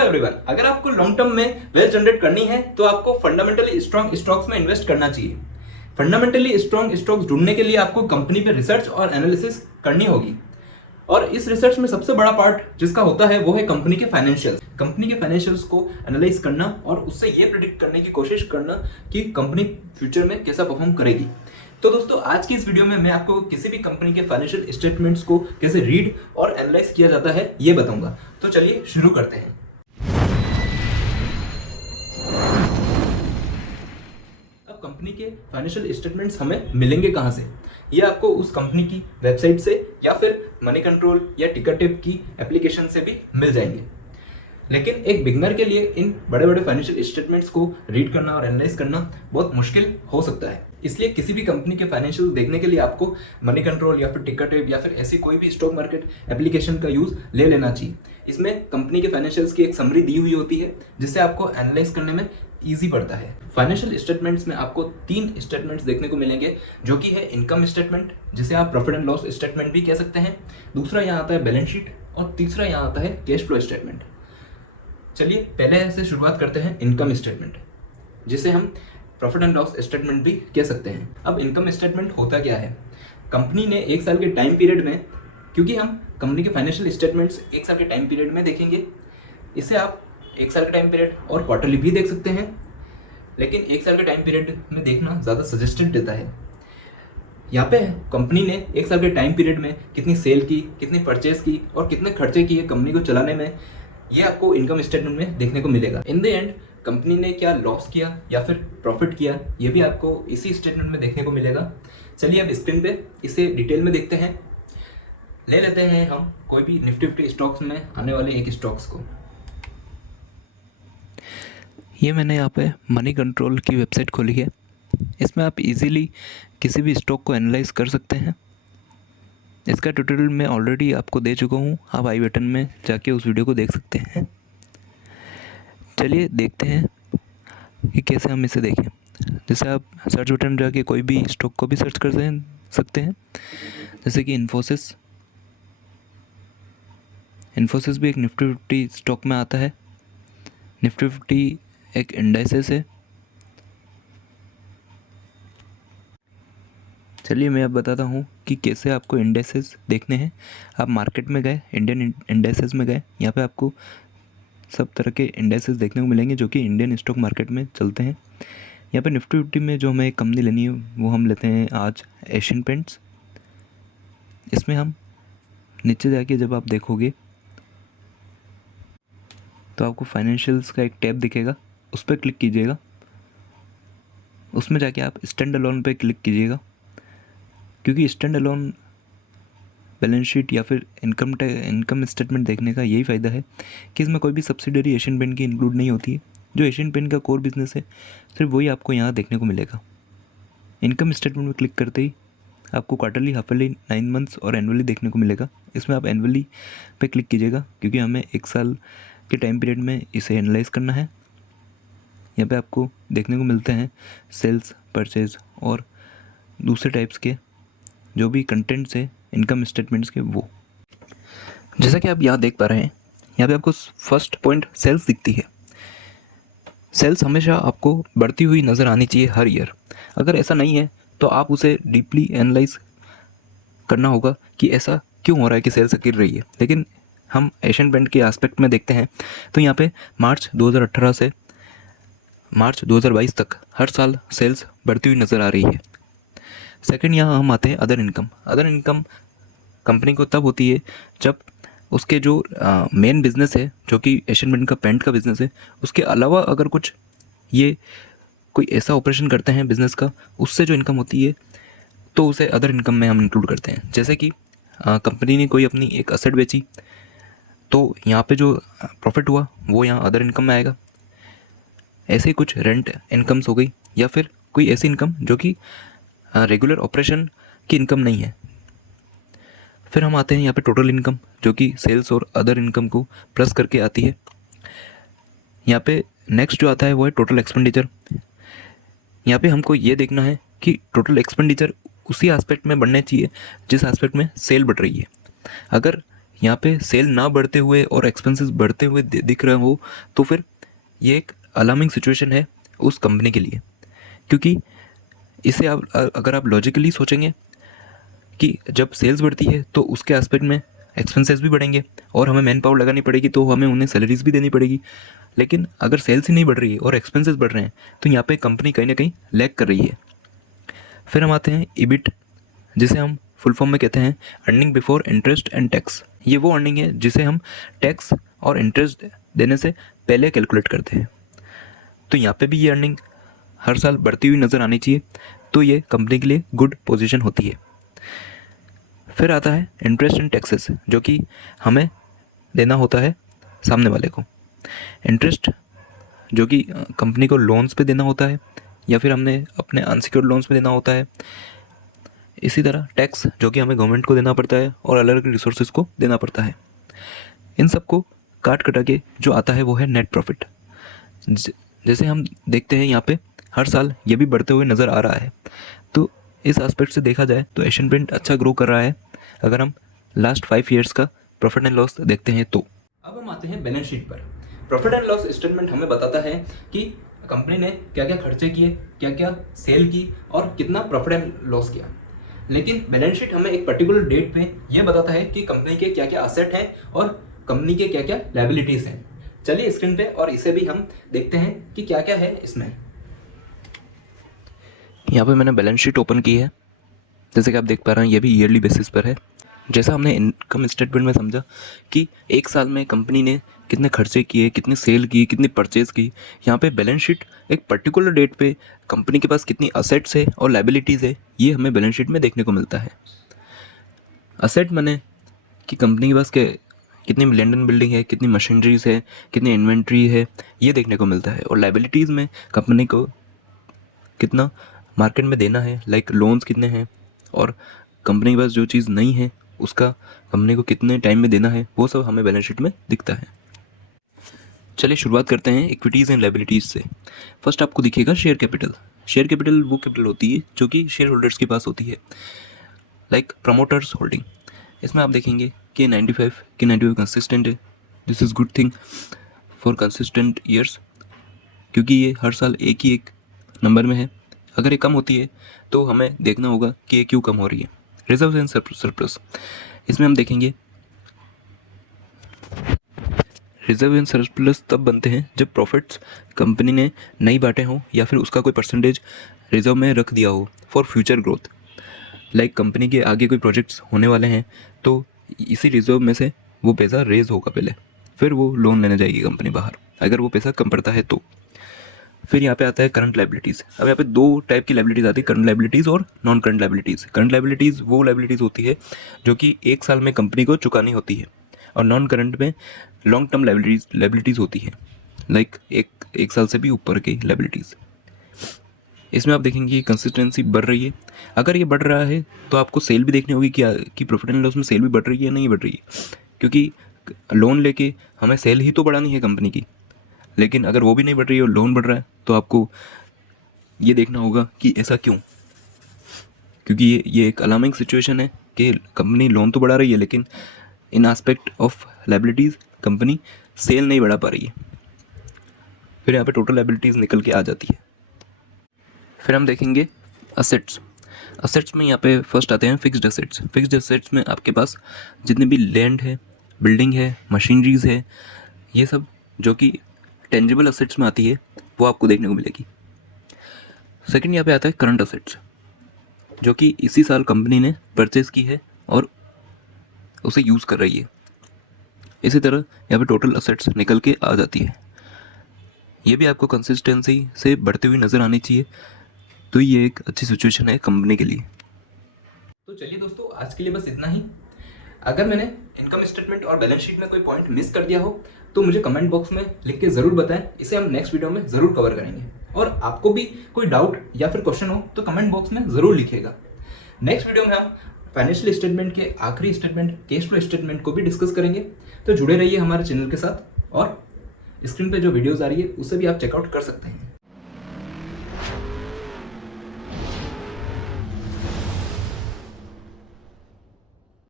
Hello everyone, अगर आपको long term में वेल्थ जनरेट करनी है तो आपको फंडामेंटली स्ट्रॉन्ग स्टॉक्स में इन्वेस्ट करना चाहिए। फंडामेंटली स्ट्रॉन्ग स्टॉक्स ढूंढने के लिए आपको कंपनी पे रिसर्च और एनालिसिस करनी होगी और इस रिसर्च में सबसे बड़ा पार्ट जिसका होता है वो है कंपनी के फाइनेंशियल्स। कंपनी के फाइनेंशियल्स को एनालाइज करना और उससे ये प्रिडिक्ट करने की कोशिश करना कि कंपनी फ्यूचर में कैसा परफॉर्म करेगी। तो दोस्तों, आज की इस वीडियो में मैं आपको किसी भी कंपनी के फाइनेंशियल स्टेटमेंट्स को कैसे रीड और एनालाइज किया जाता है ये बताऊंगा। तो चलिए शुरू करते हैं। अब कंपनी के फाइनेंशियल स्टेटमेंट्स हमें मिलेंगे कहाँ से? ये आपको उस कंपनी की वेबसाइट से या फिर मनी कंट्रोल या टिकरटेप की एप्लीकेशन से भी मिल जाएंगे। लेकिन एक बिगनर के लिए इन बड़े बड़े फाइनेंशियल स्टेटमेंट्स को रीड करना और एनालाइज करना बहुत मुश्किल हो सकता है। इसलिए किसी भी कंपनी के फाइनेंशियल देखने के लिए आपको मनी कंट्रोल या फिर टिकरटेप या फिर ऐसी कोई भी स्टॉक मार्केट एप्लीकेशन का यूज़ ले लेना चाहिए। इसमें कंपनी के फाइनेंशियल्स की एक समरी दी हुई होती है जिससे आपको एनालाइज करने में ईजी पड़ता है। फाइनेंशियल स्टेटमेंट्स में आपको 3 स्टेटमेंट्स देखने को मिलेंगे, जो कि है इनकम स्टेटमेंट, जिसे आप प्रॉफिट एंड लॉस स्टेटमेंट भी कह सकते हैं। दूसरा यहाँ आता है बैलेंस शीट और तीसरा यहाँ आता है कैश फ्लो स्टेटमेंट। चलिए पहले से शुरुआत करते हैं इनकम स्टेटमेंट, जिसे हम प्रॉफिट एंड लॉस स्टेटमेंट भी कह सकते हैं। अब इनकम स्टेटमेंट होता क्या है? कंपनी ने 1 साल के टाइम पीरियड में, क्योंकि हम कंपनी के फाइनेंशियल स्टेटमेंट्स 1 साल के टाइम पीरियड में देखेंगे, इसे आप 1 साल के टाइम पीरियड और क्वार्टरली भी देख सकते हैं, लेकिन 1 साल के टाइम पीरियड में देखना ज़्यादा सजेस्टेड देता है। यहाँ पे कंपनी ने 1 साल के टाइम पीरियड में कितनी सेल की, कितनी परचेज की और कितने खर्चे किए कंपनी को चलाने में, ये आपको इनकम स्टेटमेंट में देखने को मिलेगा। इन द एंड कंपनी ने क्या लॉस किया या फिर प्रॉफिट किया, ये भी आपको इसी स्टेटमेंट में देखने को मिलेगा। चलिए अब स्क्रीन पे इसे डिटेल में देखते हैं। ले लेते हैं हम कोई भी निफ्टी स्टॉक्स में आने वाले एक स्टॉक्स को। ये मैंने यहाँ पे मनी कंट्रोल की वेबसाइट खोली है। इसमें आप इजीली किसी भी स्टॉक को एनालाइज कर सकते हैं। इसका ट्यूटोरियल मैं ऑलरेडी आपको दे चुका हूँ, आप आई बटन में जाके उस वीडियो को देख सकते हैं। चलिए देखते हैं कि कैसे हम इसे देखें। जैसे आप सर्च बटन में जाके कोई भी स्टॉक को भी सर्च कर सकते हैं, जैसे कि इन्फोसिस भी एक निफ्टी 50 स्टॉक में आता है। निफ्टी 50 एक इंडाइसेस है। चलिए मैं अब बताता हूँ कि कैसे आपको इंडाइसेस देखने हैं। आप मार्केट में गए, इंडियन इंडाइसेस में गए, यहाँ पे आपको सब तरह के इंडाइसेस देखने को मिलेंगे जो कि इंडियन स्टॉक मार्केट में चलते हैं। यहाँ पे निफ्टी 50 में जो हमें एक कंपनी लेनी है वो हम लेते हैं आज एशियन पेंट्स। इसमें हम नीचे जाके जब आप देखोगे तो आपको फाइनेंशियल्स का एक टैब दिखेगा, उस पर क्लिक कीजिएगा। उसमें जाके आप स्टैंड अलोन पे क्लिक कीजिएगा, क्योंकि स्टैंड अलोन बैलेंस शीट या फिर इनकम स्टेटमेंट देखने का यही फ़ायदा है कि इसमें कोई भी सब्सिडरी एशियन पेंट की इंक्लूड नहीं होती है। जो एशियन पेंट का कोर बिजनेस है सिर्फ वही आपको यहाँ देखने को मिलेगा। इनकम स्टेटमेंट में क्लिक करते ही आपको क्वार्टरली, हाफ ईयरली, 9 मंथ्स और एनुअली देखने को मिलेगा। इसमें आप एनुअली पे क्लिक कीजिएगा, क्योंकि हमें 1 साल के टाइम पीरियड में इसे एनालाइज करना है। यहाँ पे आपको देखने को मिलते हैं सेल्स, परचेज और दूसरे टाइप्स के जो भी कंटेंट्स है इनकम स्टेटमेंट्स के, वो जैसा कि आप यहाँ देख पा रहे हैं। यहाँ पे आपको फर्स्ट पॉइंट सेल्स दिखती है। सेल्स हमेशा आपको बढ़ती हुई नज़र आनी चाहिए हर ईयर। अगर ऐसा नहीं है तो आप उसे डीपली एनालाइज करना होगा कि ऐसा क्यों हो रहा है कि सेल्स गिर रही है। लेकिन हम एशियन पेंट के एस्पेक्ट में देखते हैं तो यहाँ पे मार्च 2018 से मार्च 2022 तक हर साल सेल्स बढ़ती हुई नज़र आ रही है। सेकंड, यहाँ हम आते हैं other income. Other income company को तब होती है जब उसके जो मेन बिज़नेस है, जो कि एशियन पेंट का पेंट का बिज़नेस है, उसके अलावा अगर कुछ ये कोई ऐसा ऑपरेशन करते हैं बिज़नेस का, उससे जो इनकम होती है तो उसे अदर इनकम में हम इंक्लूड करते हैं। जैसे कि कंपनी ने कोई अपनी एक असेट बेची तो यहाँ पे जो प्रॉफिट हुआ वो यहाँ अदर इनकम में आएगा। ऐसे ही कुछ रेंट इनकम्स हो गई, या फिर कोई ऐसी इनकम जो कि रेगुलर ऑपरेशन की इनकम नहीं है। फिर हम आते हैं यहाँ पे टोटल इनकम, जो कि सेल्स और अदर इनकम को प्लस करके आती है। यहाँ पे नेक्स्ट जो आता है वो है टोटल एक्सपेंडिचर। यहाँ पे हमको ये देखना है कि टोटल एक्सपेंडिचर उसी एस्पेक्ट में बढ़ने चाहिए जिस एस्पेक्ट में सेल बढ़ रही है। अगर यहाँ पे सेल ना बढ़ते हुए और एक्सपेंसेस बढ़ते हुए दिख रहे हो तो फिर ये एक अलार्मिंग सिचुएशन है उस कंपनी के लिए। क्योंकि इसे आप अगर आप लॉजिकली सोचेंगे कि जब सेल्स बढ़ती है तो उसके एस्पेक्ट में एक्सपेंसेस भी बढ़ेंगे और हमें मैन पावर लगानी पड़ेगी, तो हमें उन्हें सैलरीज भी देनी पड़ेगी। लेकिन अगर सेल्स ही नहीं बढ़ रही है और एक्सपेंसेस बढ़ रहे हैं तो यहाँ पे कंपनी कहीं ना कहीं लैग कर रही है। फिर हम आते हैं ईबिट, जिसे हम फुल फॉर्म में कहते हैं earning before interest and tax. ये वो अर्निंग है जिसे हम टैक्स और इंटरेस्ट देने से पहले कैलकुलेट करते हैं। तो यहाँ पे भी ये अर्निंग हर साल बढ़ती हुई नज़र आनी चाहिए, तो ये कंपनी के लिए गुड पोजीशन होती है। फिर आता है इंटरेस्ट एंड टैक्सेस, जो कि हमें देना होता है सामने वाले को। इंटरेस्ट जो कि कंपनी को लोन्स पे देना होता है या फिर हमने अपने अनसिक्योर्ड लोन्स पे देना होता है। इसी तरह टैक्स जो कि हमें गवर्नमेंट को देना पड़ता है और अलग अलग रिसोर्सेज को देना पड़ता है। इन सबको काट कटा के जो आता है वो है नेट प्रॉफिट। जैसे हम देखते हैं यहाँ पे हर साल ये भी बढ़ते हुए नज़र आ रहा है। तो इस एस्पेक्ट से देखा जाए तो एशियन पेंट अच्छा ग्रो कर रहा है अगर हम लास्ट 5 ईयर्स का प्रॉफिट एंड लॉस देखते हैं तो। अब हम आते हैं बैलेंस शीट पर। प्रॉफिट एंड लॉस स्टेटमेंट हमें बताता है कि कंपनी ने क्या क्या खर्चे किए, क्या क्या सेल की और कितना प्रॉफिट एंड लॉस किया। लेकिन बैलेंस शीट हमें एक पर्टिकुलर डेट पे यह बताता है कि कंपनी के क्या क्या असेट हैं और कंपनी के क्या क्या लायबिलिटीज़ हैं। चलिए स्क्रीन पे और इसे भी हम देखते हैं कि क्या क्या है इसमें। यहाँ पे मैंने बैलेंस शीट ओपन की है। जैसे कि आप देख पा रहे हैं ये भी ईयरली बेसिस पर है। जैसा हमने इनकम स्टेटमेंट में समझा कि एक साल में कंपनी ने कितने खर्चे किए, कितनी सेल की, कितनी परचेज़ की, यहाँ पे बैलेंस शीट एक पर्टिकुलर डेट पे कंपनी के पास कितनी असेट्स है और लायबिलिटीज़ है, ये हमें बैलेंस शीट में देखने को मिलता है। असेट माने कि कंपनी के पास कितनी लैंड एंड बिल्डिंग है, कितनी मशीनरीज है, कितनी इन्वेंट्री है, ये देखने को मिलता है। और लायबिलिटीज़ में कंपनी को कितना मार्केट में देना है, लाइक लोन्स कितने हैं और कंपनी के पास जो चीज़ नहीं है उसका कंपनी को कितने टाइम में देना है, वो सब हमें बैलेंस शीट में दिखता है। चलिए शुरुआत करते हैं इक्विटीज़ एंड लायबिलिटीज़ से। फर्स्ट आपको दिखेगा शेयर कैपिटल। शेयर कैपिटल वो कैपिटल होती है जो कि शेयर होल्डर्स के पास होती है, लाइक प्रमोटर्स होल्डिंग। इसमें आप देखेंगे कि 95 कंसिस्टेंट है। This is good thing for consistent years, क्योंकि ये हर साल एक ही एक नंबर में है। अगर ये कम होती है तो हमें देखना होगा कि ये क्यों कम हो रही है। रिजर्व एंड सरप्लस, इसमें हम देखेंगे रिजर्व एंड सरप्लस तब बनते हैं जब प्रॉफिट्स कंपनी ने नहीं बांटे हों या फिर उसका कोई परसेंटेज रिजर्व में रख दिया हो for future growth. Like company के आगे कोई प्रोजेक्ट्स होने वाले हैं तो इसी रिजर्व में से वो पैसा रेज होगा पहले, फिर वो लोन लेने जाएगी कंपनी बाहर, अगर वो पैसा कम पड़ता है तो। फिर यहाँ पे आता है करंट लायबिलिटीज़। अब यहाँ पे 2 टाइप की लायबिलिटीज़ आती है, करंट लायबिलिटीज़ और non current liabilities. Current liabilities वो लायबिलिटीज़ होती है जो कि 1 साल में कंपनी को चुकानी होती है, और नॉन करंट में लॉन्ग टर्म लायबिलिटीज़ होती है, लाइक एक साल से भी ऊपर की लायबिलिटीज़। इसमें आप देखेंगे कि कंसिस्टेंसी बढ़ रही है। अगर ये बढ़ रहा है तो आपको सेल भी देखनी होगी कि प्रॉफिट एंड लॉस में सेल भी बढ़ रही है या नहीं बढ़ रही है, क्योंकि लोन लेके हमें सेल ही तो बढ़ानी है कंपनी की। लेकिन अगर वो भी नहीं बढ़ रही है और लोन बढ़ रहा है तो आपको ये देखना होगा कि ऐसा क्यों, क्योंकि ये एक अलार्मिंग सिचुएशन है कि कंपनी लोन तो बढ़ा रही है लेकिन in aspect of liabilities company sale नहीं बढ़ा पा रही है। फिर यहाँ पे टोटल लायबिलिटीज़ निकल के आ जाती है। फिर हम देखेंगे असेट्स। असेट्स में यहाँ पे फर्स्ट आते हैं फिक्स्ड असेट्स। फिक्स्ड असेट्स में आपके पास जितने भी लैंड है, बिल्डिंग है, मशीनरीज है, ये सब जो कि टेंजिबल असेट्स में आती है वो आपको देखने को मिलेगी। सेकंड यहाँ पे आता है करंट असेट्स, जो कि इसी साल कंपनी ने परचेज़ की है और उसे यूज़ कर रही है। इसी तरह यहाँ पे टोटल असेट्स निकल के आ जाती है। ये भी आपको कंसिस्टेंसी से बढ़ती हुई नज़र आनी चाहिए, तो ये एक अच्छी सिचुएशन है कंपनी के लिए। तो चलिए दोस्तों, आज के लिए बस इतना ही। अगर मैंने इनकम स्टेटमेंट और बैलेंस शीट में कोई पॉइंट मिस कर दिया हो तो मुझे कमेंट बॉक्स में लिख के ज़रूर बताएं, इसे हम नेक्स्ट वीडियो में ज़रूर कवर करेंगे। और आपको भी कोई डाउट या फिर क्वेश्चन हो तो कमेंट बॉक्स में ज़रूर लिखिएगा। नेक्स्ट वीडियो में हम फाइनेंशियल स्टेटमेंट के आखिरी स्टेटमेंट कैश फ्लो स्टेटमेंट को भी डिस्कस करेंगे। तो जुड़े रहिए हमारे चैनल के साथ, और स्क्रीन पे जो वीडियोज़ आ रही है उसे भी आप चेकआउट कर सकते हैं।